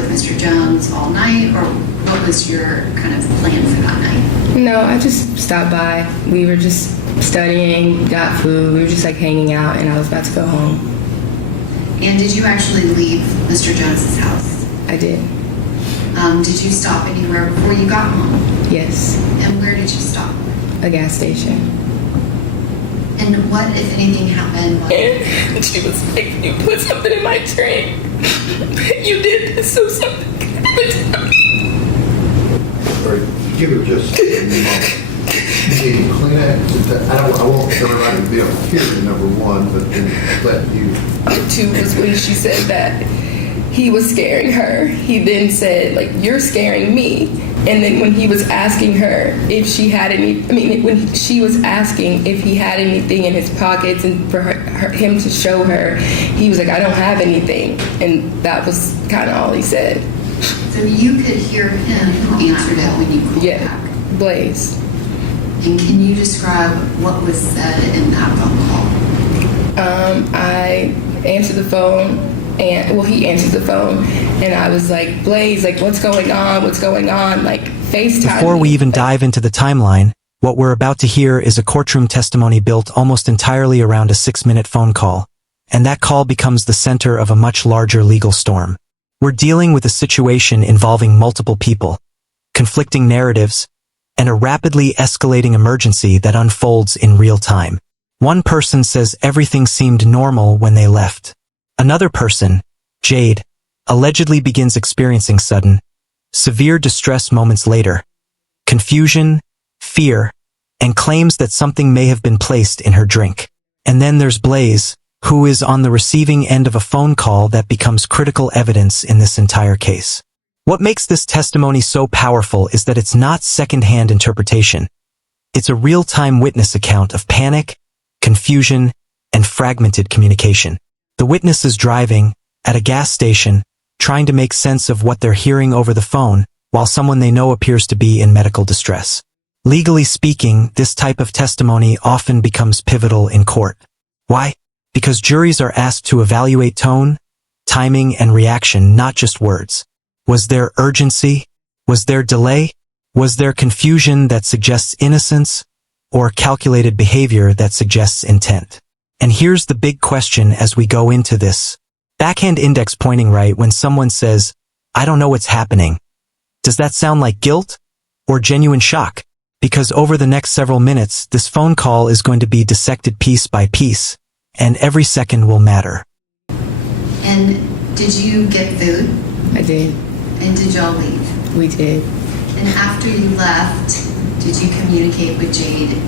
with Mr. Jones all night, or what was your kind of plan for that night? No, I just stopped by. We were just studying, got food. We were just like hanging out, and I was about to go home. And did you actually leave Mr. Jones's house? I did. Did you stop anywhere before you got home? Yes. And where did you stop? A gas station. And what, if anything, happened? And she was making you put something in my drink. You did this, so something happened to me. All right, give it just a moment. Can you clean it? I won't everybody be able to hear you, number one, but then let you. Number two was when she said that he was scaring her. He then said, like, you're scaring me. And then when he was asking her if she had when she was asking if he had anything in his pockets and for him to show her, he was like, I don't have anything. And that was kind of all he said. So you could hear him who answered it when you called back? Blaze. And can you describe what was said in that phone call? I answered the phone, and he answered the phone, and I was like, Blaze, like, what's going on? What's going on? Like, FaceTime. Before we even dive into the timeline, what we're about to hear is a courtroom testimony built almost entirely around a 6-minute phone call, and that call becomes the center of a much larger legal storm. We're dealing with a situation involving multiple people, conflicting narratives, and a rapidly escalating emergency that unfolds in real time. One person says everything seemed normal when they left. Another person, Jade, allegedly begins experiencing sudden, severe distress moments later, confusion, fear, and claims that something may have been placed in her drink. And then there's Blaze, who is on the receiving end of a phone call that becomes critical evidence in this entire case. What makes this testimony so powerful is that it's not second-hand interpretation. It's a real-time witness account of panic, confusion, and fragmented communication. The witness is driving, at a gas station, trying to make sense of what they're hearing over the phone, while someone they know appears to be in medical distress. Legally speaking, this type of testimony often becomes pivotal in court. Why? Because juries are asked to evaluate tone, timing, and reaction, not just words. Was there urgency? Was there delay? Was there confusion that suggests innocence? Or calculated behavior that suggests intent? And here's the big question as we go into this. Backhand index pointing right when someone says, I don't know what's happening. Does that sound like guilt or genuine shock? Because over the next several minutes, this phone call is going to be dissected piece by piece, and every second will matter. And did you get food? I did. And did y'all leave? We did. And after you left, did you communicate with Jade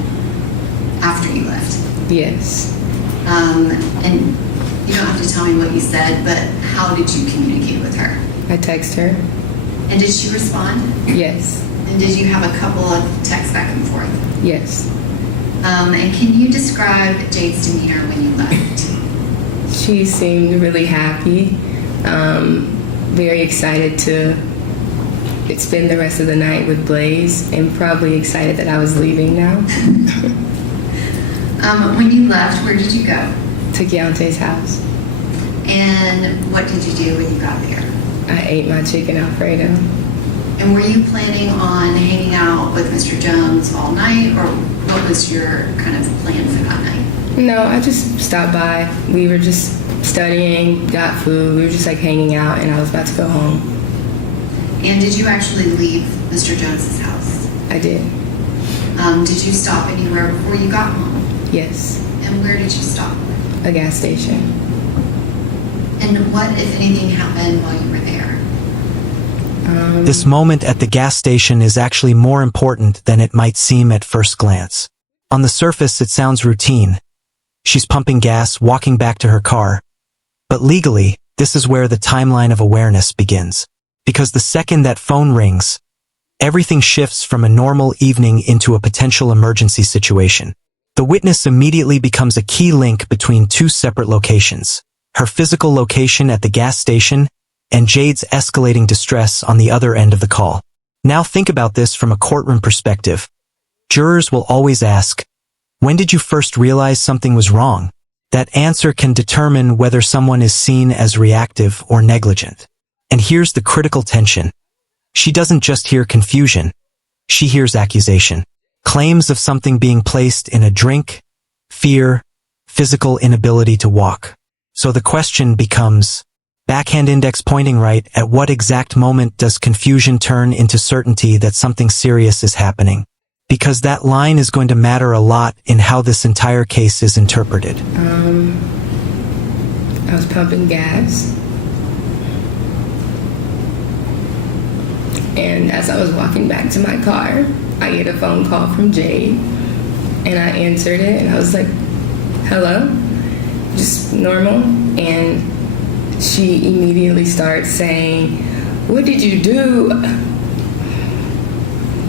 after you left? Yes. And you don't have to tell me what you said, but how did you communicate with her? I texted her. And did she respond? Yes. And did you have a couple of texts back and forth? Yes. And can you describe Jade's demeanor when you left? She seemed really happy, very excited to spend the rest of the night with Blaze, and probably excited that I was leaving now. When you left, where did you go? To Keontae's house. And what did you do when you got there? I ate my chicken Alfredo. And were you planning on hanging out with Mr. Jones all night, or what was your kind of plan for that night? No, I just stopped by. We were just studying, got food. We were just like hanging out, and I was about to go home. And did you actually leave Mr. Jones's house? I did. Did you stop anywhere before you got home? Yes. And where did you stop? A gas station. And what, if anything, happened while you were there? This moment at the gas station is actually more important than it might seem at first glance. On the surface, it sounds routine. She's pumping gas, walking back to her car. But legally, this is where the timeline of awareness begins. Because the second that phone rings, everything shifts from a normal evening into a potential emergency situation. The witness immediately becomes a key link between two separate locations: her physical location at the gas station and Jade's escalating distress on the other end of the call. Now think about this from a courtroom perspective. Jurors will always ask, when did you first realize something was wrong? That answer can determine whether someone is seen as reactive or negligent. And here's the critical tension. She doesn't just hear confusion. She hears accusation. Claims of something being placed in a drink, fear, physical inability to walk. So the question becomes, backhand index pointing right, at what exact moment does confusion turn into certainty that something serious is happening? Because that line is going to matter a lot in how this entire case is interpreted. I was pumping gas. And as I was walking back to my car, I get a phone call from Jade. And I answered it and I was like, hello? Just normal. And she immediately starts saying, what did you do?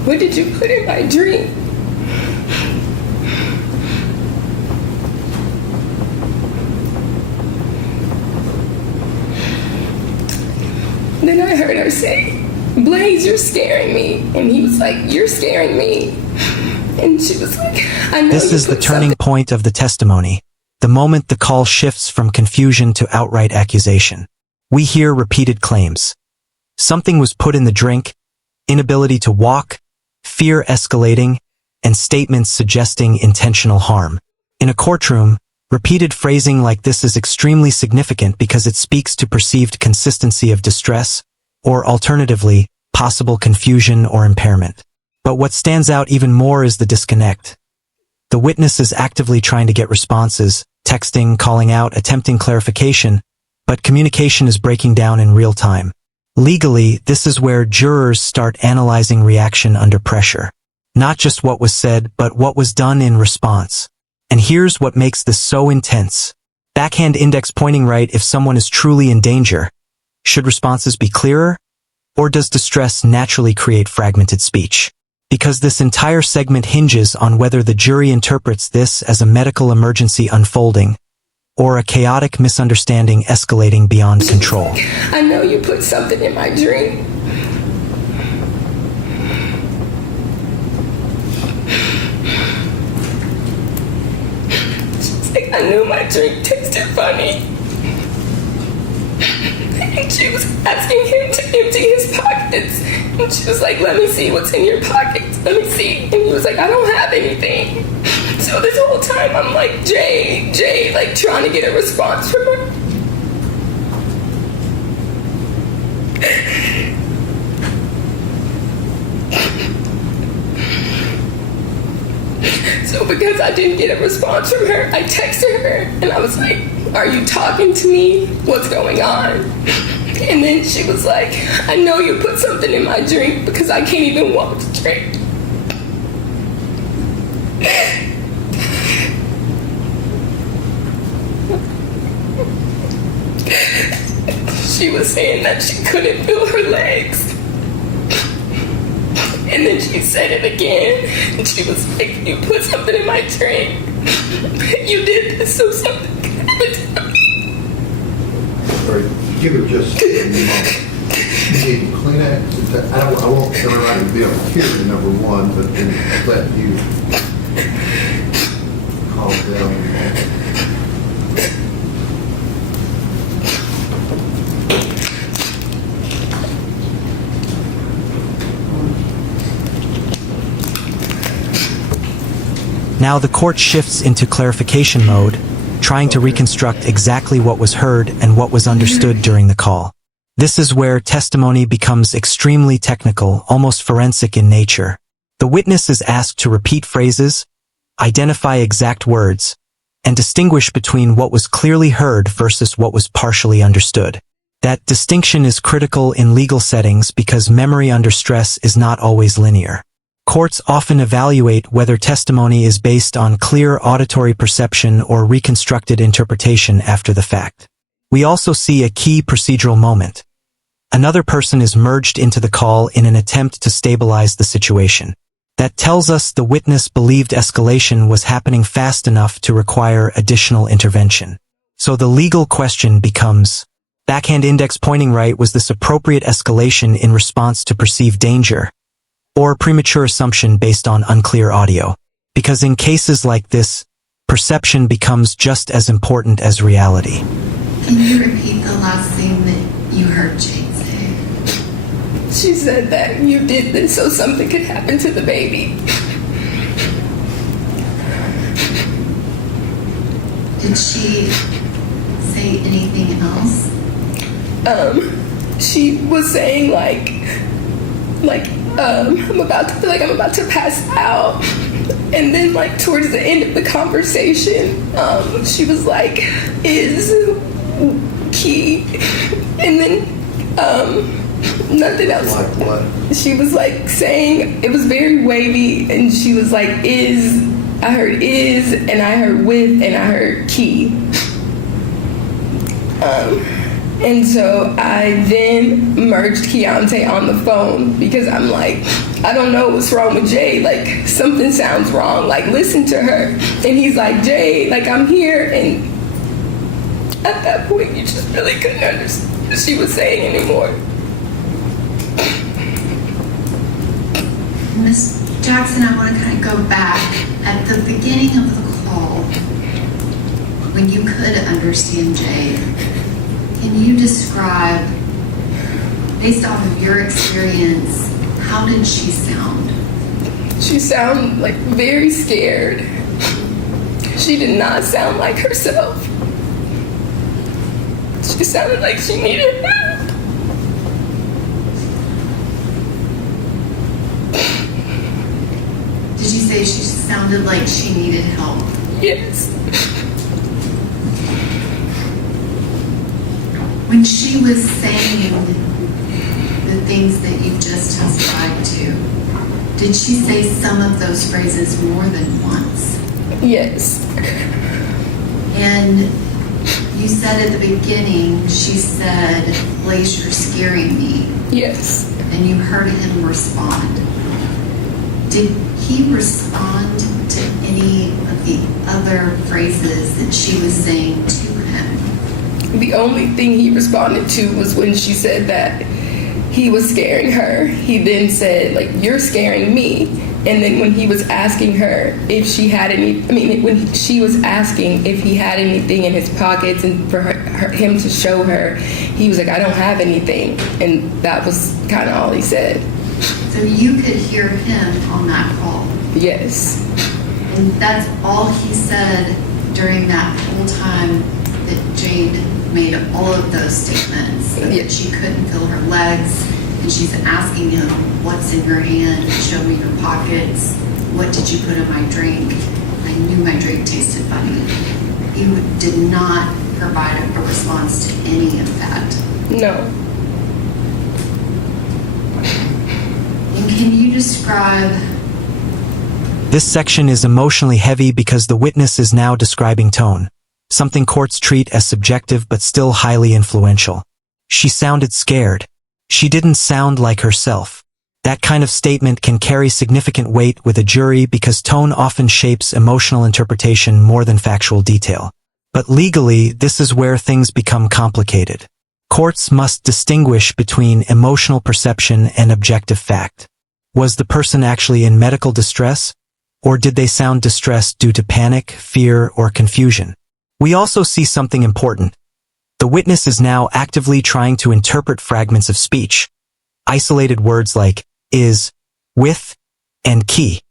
What did you put in my drink? Then I heard her say, Blaze, you're scaring me. And he was like, you're scaring me. And she was like, I know. This is the turning point of the testimony, the moment the call shifts from confusion to outright accusation. We hear repeated claims. Something was put in the drink, inability to walk, fear escalating, and statements suggesting intentional harm. In a courtroom, repeated phrasing like this is extremely significant because it speaks to perceived consistency of distress, or alternatively, possible confusion or impairment. But what stands out even more is the disconnect. The witness is actively trying to get responses, texting, calling out, attempting clarification, but communication is breaking down in real time. Legally, this is where jurors start analyzing reaction under pressure. Not just what was said, but what was done in response. And here's what makes this so intense. Backhand index pointing right if someone is truly in danger. Should responses be clearer? Or does distress naturally create fragmented speech? Because this entire segment hinges on whether the jury interprets this as a medical emergency unfolding, or a chaotic misunderstanding escalating beyond control. I know you put something in my drink. She's like, I knew my drink tasted funny. And she was asking him to empty his pockets. And she was like, let me see what's in your pockets. Let me see. And he was like, I don't have anything. So this whole time I'm like, Jade, like trying to get a response from her. So because I didn't get a response from her, I texted her and I was like, are you talking to me? What's going on? And then she was like, I know you put something in my drink because I can't even walk straight. She was saying that she couldn't feel her legs. And then she said it again. And she was like, you put something in my drink. You did this so something could happen to me. All right, give her just a moment. You need Kleenex. I want everybody to be able to hear you, number one, but then let you calm down. Now the court shifts into clarification mode, trying to reconstruct exactly what was heard and what was understood during the call. This is where testimony becomes extremely technical, almost forensic in nature. The witness is asked to repeat phrases, identify exact words, and distinguish between what was clearly heard versus what was partially understood. That distinction is critical in legal settings because memory under stress is not always linear. Courts often evaluate whether testimony is based on clear auditory perception or reconstructed interpretation after the fact. We also see a key procedural moment. Another person is merged into the call in an attempt to stabilize the situation. That tells us the witness believed escalation was happening fast enough to require additional intervention. So the legal question becomes, backhand index pointing right, was this appropriate escalation in response to perceived danger, or premature assumption based on unclear audio? Because in cases like this, perception becomes just as important as reality. Can you repeat the last thing that you heard Jade say? She said that you did this so something could happen to the baby. Did she say anything else? She was saying I'm about to feel like I'm about to pass out. And then like towards the end of the conversation, she was like, is key. And then nothing else. Like what? She was like saying, it was very wavy, and she was like, is, I heard is, and I heard with, and I heard key. And so I then merged Keontae on the phone because I'm like, I don't know what's wrong with Jade. Like, something sounds wrong. Like, listen to her. And he's like, Jade, like, I'm here. And at that point, you just really couldn't understand what she was saying anymore. Miss Jackson, I want to kind of go back. At the beginning of the call, when you could understand Jade, can you describe, based off of your experience, how did she sound? She sounded like very scared. She did not sound like herself. She sounded like she needed help. Did you say she sounded like she needed help? Yes. When she was saying the things that you just testified to, did she say some of those phrases more than once? Yes. And you said at the beginning, she said, Blaze, you're scaring me. Yes. And you heard him respond. Did he respond to any of the other phrases that she was saying to him? The only thing he responded to was when she said that he was scaring her. He then said, like, you're scaring me. And then when he was asking her if she had when she was asking if he had anything in his pockets and for him to show her, he was like, I don't have anything. And that was kind of all he said. So you could hear him on that call. Yes. And that's all he said during that whole time that Jade made all of those statements. That Yes. she couldn't feel her legs, and she's asking him, what's in your hand? Show me your pockets. What did you put in my drink? I knew my drink tasted funny. He did not provide a response to any of that. No. And can you describe? This section is emotionally heavy because the witness is now describing tone, something courts treat as subjective but still highly influential. She sounded scared. She didn't sound like herself. That kind of statement can carry significant weight with a jury because tone often shapes emotional interpretation more than factual detail. But legally, this is where things become complicated. Courts must distinguish between emotional perception and objective fact. Was the person actually in medical distress? Or did they sound distressed due to panic, fear, or confusion? We also see something important. The witness is now actively trying to interpret fragments of speech. Isolated words like is, with, and key.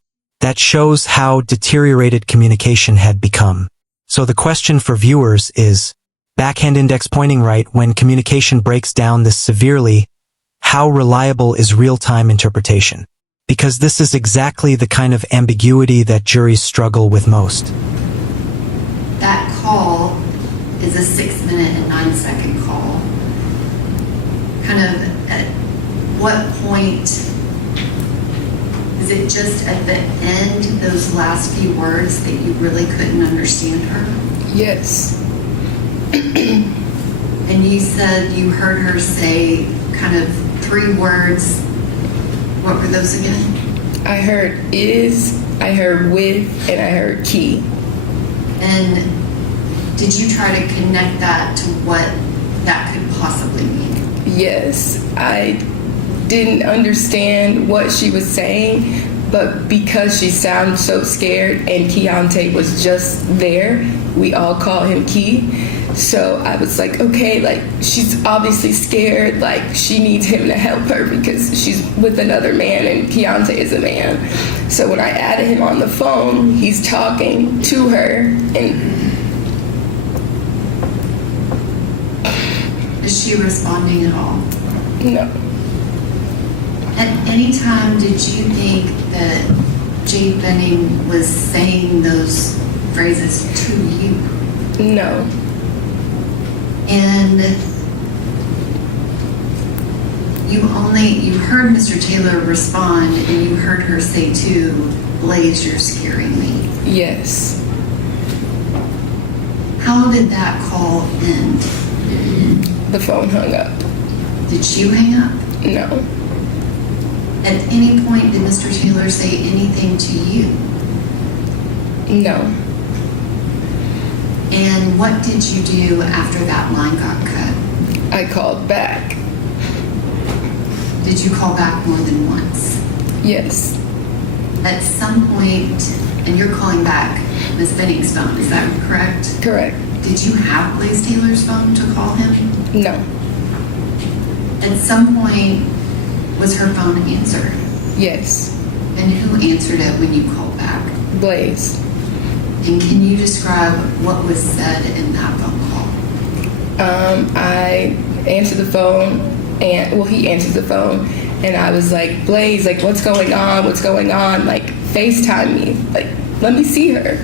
That shows how deteriorated communication had become. So the question for viewers is, backhand index pointing right, when communication breaks down this severely, how reliable is real-time interpretation? Because this is exactly the kind of ambiguity that juries struggle with most. That call is a 6-minute and 9-second call. Kind of at what point, is it just at the end, those last few words that you really couldn't understand her? Yes. And you said you heard her say kind of 3 words. What were those again? I heard is, I heard with, and I heard key. And did you try to connect that to what that could possibly mean? Yes, I didn't understand what she was saying, but because she sounded so scared and Keontae was just there, we all call him Key. So I was like, okay, like she's obviously scared, like she needs him to help her because she's with another man and Keontae is a man. So when I added him on the phone, he's talking to her and Is she responding at all? no, At any time did you think that Jade Benning was saying those phrases to you? no, And you heard Mr. Taylor respond and you heard her say too, Blaze, you're scaring me. yes, How did that call end? the phone hung up. Did you hang up? No, At any point did Mr. Taylor say anything to you? no. And what did you do after that line got cut? I called back. Did you call back more than once? Yes, At some point, and you're calling back Miss Benning's phone, is that correct? correct. Did you have Blaze Taylor's phone to call him? No, At some point, was her phone answered? yes, And who answered it when you called back? Blaze. And can you describe what was said in that phone call? I answered the phone, and well, he answered the phone, and I was like, Blaze, like, what's going on? What's going on? Like, FaceTime me. Like, let me see her.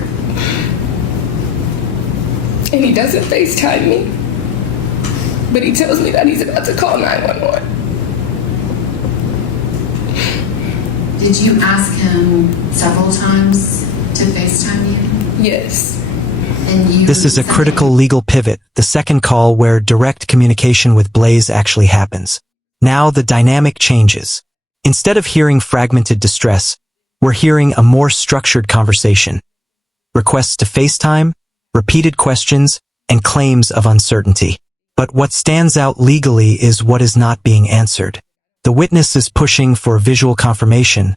And he doesn't FaceTime me, but he tells me that he's about to call 911. Did you ask him several times to FaceTime you? Yes, And you This is a said- critical legal pivot, the second call where direct communication with Blaze actually happens. Now the dynamic changes. Instead of hearing fragmented distress, we're hearing a more structured conversation. Requests to FaceTime, repeated questions, and claims of uncertainty. But what stands out legally is what is not being answered. The witness is pushing for visual confirmation,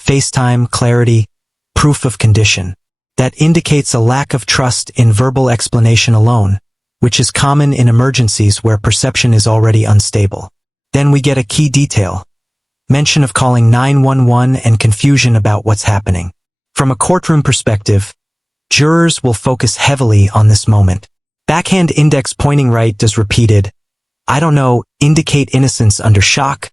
FaceTime, clarity, proof of condition. That indicates a lack of trust in verbal explanation alone, which is common in emergencies where perception is already unstable. Then we get a key detail. Mention of calling 911 and confusion about what's happening. From a courtroom perspective, jurors will focus heavily on this moment. Backhand index pointing right does repeated, I don't know, indicate innocence under shock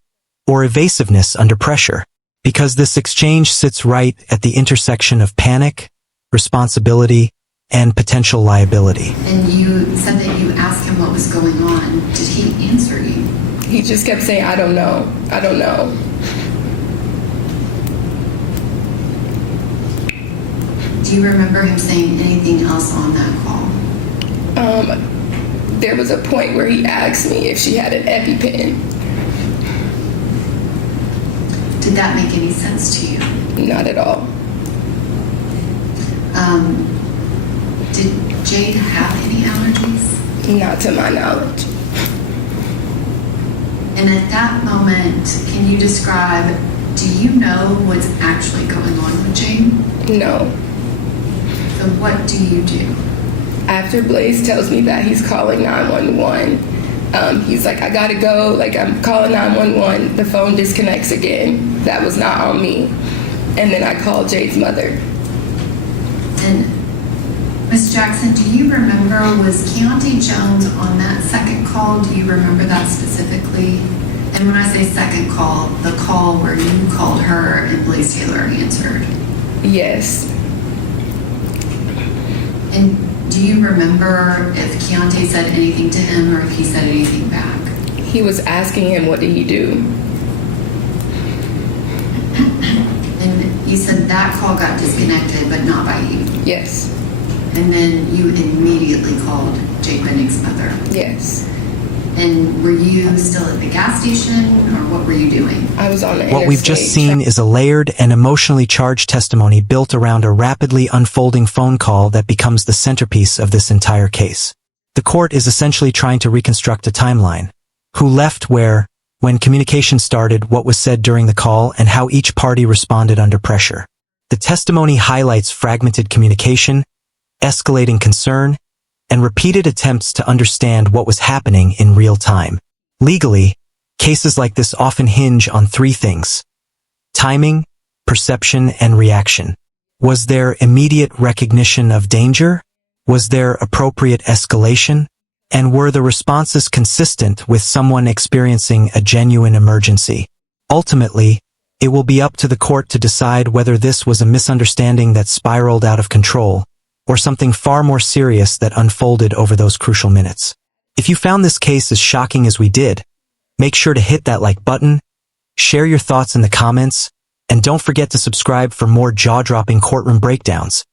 or evasiveness under pressure, because this exchange sits right at the intersection of panic, responsibility, and potential liability. And you said that you asked him what was going on. Did he answer you? he just kept saying, I don't know, I don't know. Do you remember him saying anything else on that call? There was a point where he asked me if she had an EpiPen. Did that make any sense to you? Not at all. Did Jade have any allergies? Not to my knowledge. And at that moment, can you describe, do you know what's actually going on with Jade? No. So what do you do? After Blaze tells me that he's calling 911, he's like, I gotta go. Like, I'm calling 911. The phone disconnects again. That was not on me. And then I called Jade's mother. And Ms. Jackson, do you remember, was Keontae Jones on that second call? Do you remember that specifically? And when I say second call, the call where you called her and Blaze Taylor answered. Yes. And do you remember if Keontae said anything to him or if he said anything back? He was asking him, what did he do? And you said that call got disconnected, but not by you. Yes. And then you immediately called Jake Benning's mother. Yes. And were you still at the gas station, or what were you doing? I was on the What we've just interstate. seen is a layered and emotionally charged testimony built around a rapidly unfolding phone call that becomes the centerpiece of this entire case. The court is essentially trying to reconstruct a timeline. Who left where, when communication started, what was said during the call, and how each party responded under pressure. The testimony highlights fragmented communication, escalating concern, and repeated attempts to understand what was happening in real time. Legally, cases like this often hinge on three things: timing, perception, and reaction. Was there immediate recognition of danger? Was there appropriate escalation? And were the responses consistent with someone experiencing a genuine emergency? Ultimately, it will be up to the court to decide whether this was a misunderstanding that spiraled out of control, or something far more serious that unfolded over those crucial minutes. If you found this case as shocking as we did, make sure to hit that like button, share your thoughts in the comments, and don't forget to subscribe for more jaw-dropping courtroom breakdowns.